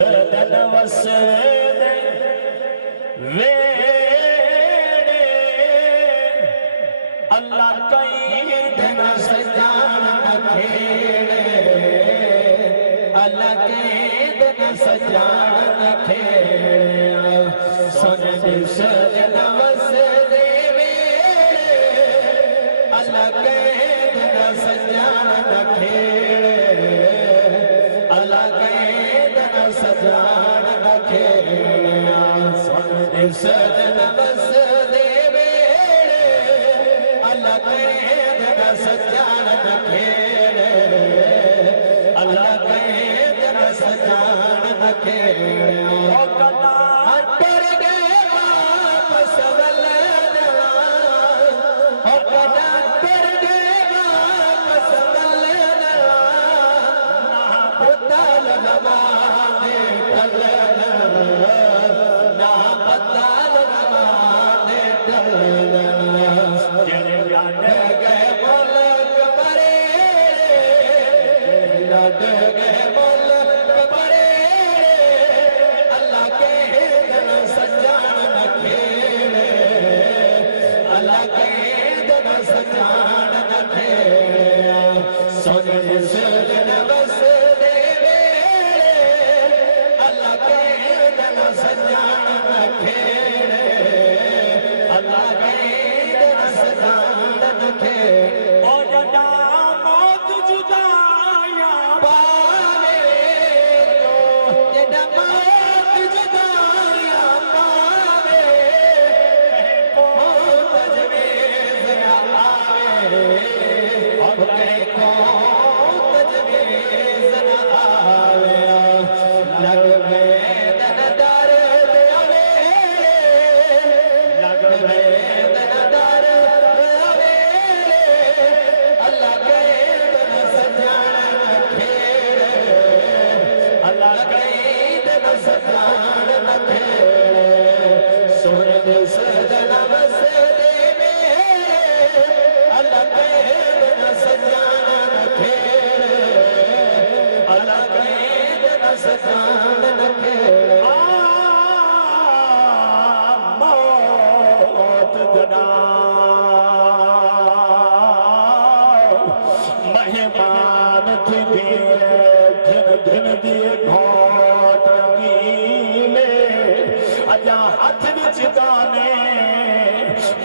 वसदे वेड़े अल्लाह कई दिन सजान खेड़े अल्लाह कई दिन सजान खेड़े सुन दिसदन वसदे वेड़े अल्लाह कई दिन सजान खेड़े अल्लाह कई दिन सजान खेड़े सुन दिसदन वसदे वेड़े अल्लाह कई दिन सजान खेड़े अल्लाह कई दिन सजान खेड़े मेहमान थी दिन दिए घोट गीले अजा हाथ विच गाने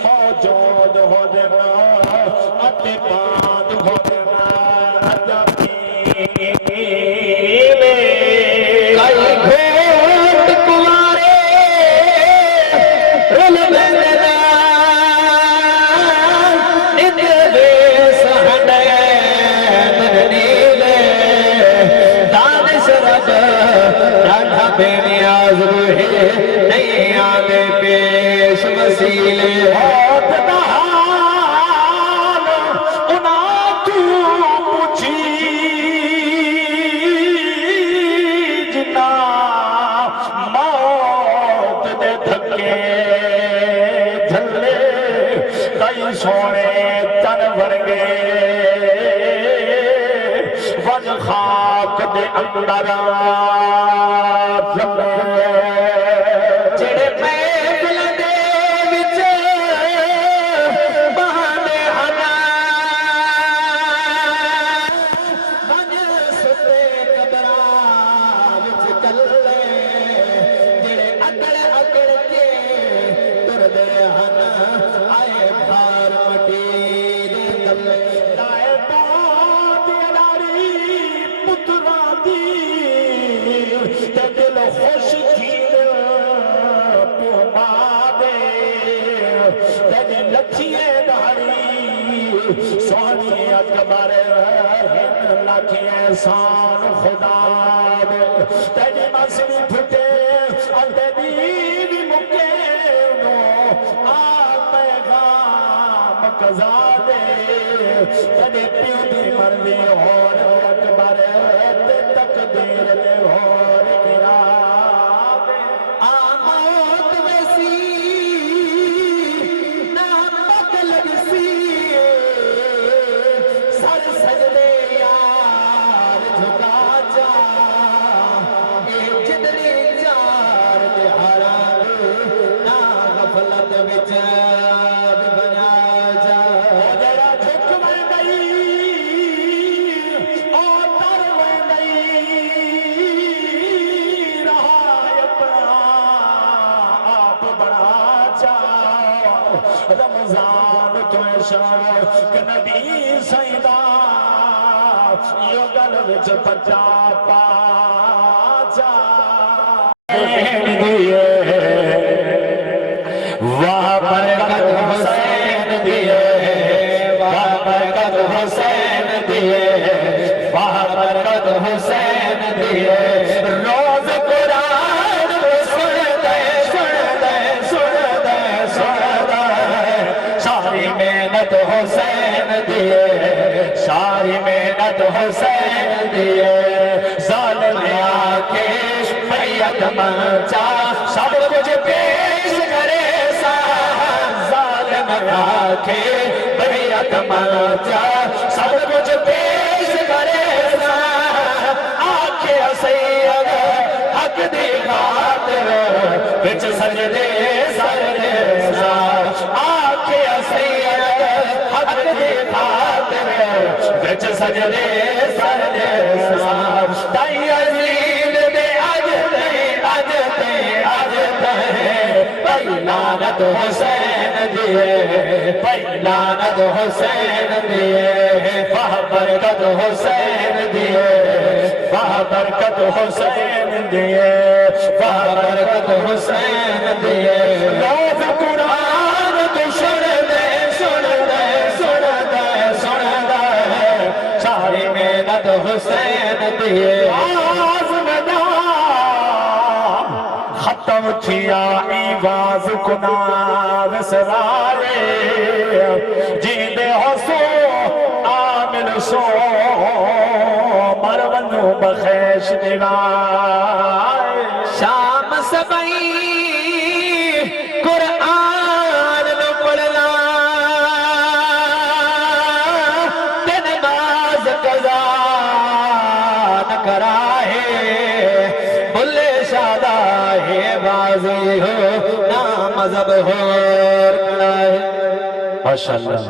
मौजूद हो देना अते पाद हो देना अजा पीले कई घोट कुमारे रुल बंदना बेनियाज रूहे नहीं आवे पेश वसीले होत दहान उना तू पूछी जिना मौत दे धक्के झल्ले कई सोने तन वर्गे वन खाक दे अंदर जेड़े महफिल दे विच बहाने हना बन सुते कबरां विच कल्ले जेड़े अकड़ अकड़ के तुरदे हन आए भार मटी दे गल्ले लाए पाद अडारी पुत्रा दी ते दिल खुश लखिए दाड़ी सोनी अकबर लख एहसान खुदा तेरी मसली फुटे अंदे भी मुके नो आ पैगाम कजा दे तेरे प्यो दी मर्जी होर अकबर ते तकदीर दे होर गिरा सजदे यार झुका जा कि नबी सईदा यो गल विच बचा पा जा वाह बरकत हुसैन दिए, वाह बरकत हुसैन दिए, वाह बरकत हुसैन दिए। रोज कुरान सुन दे सुन दे सुन दे सुन दे, सारी मेहनत हुसैन दिए, सारी मेहनत हुसैन दिए। जालिम आके मैयत मचा सब कुछ पेश करे सा, जालिम आके मैयत मचा सब कुछ पेश करे सा। आखे सैयद हक दी खातिर विच सजदे सजदे सा, आखे सैयद हक दी खातिर विच सजदे सजदे सा। ताई अजीज दे अज ते अज ते अज ते लानत हुसैन दिए, लानत हुसैन दिए। वाह बरकत हुसैन दिए, वाह बरकत हुसैन दिए, वाह बरकत हुसैन दिए। रोज कुरान तू सुन दे सुन दे सुन दे सुन दे, सारी मेहनत हुसैन दिए। खत्म किया आवाज कुना विसराए, जींदे हो सो आमिल सो मरवनु बखेश दिवाए। शाम सबई कुरान न पढ़ना, ते नमाज कज़ा न कराए, बुल्ले शादा है बाजी हो ना मजहब हो। माशाअल्लाह।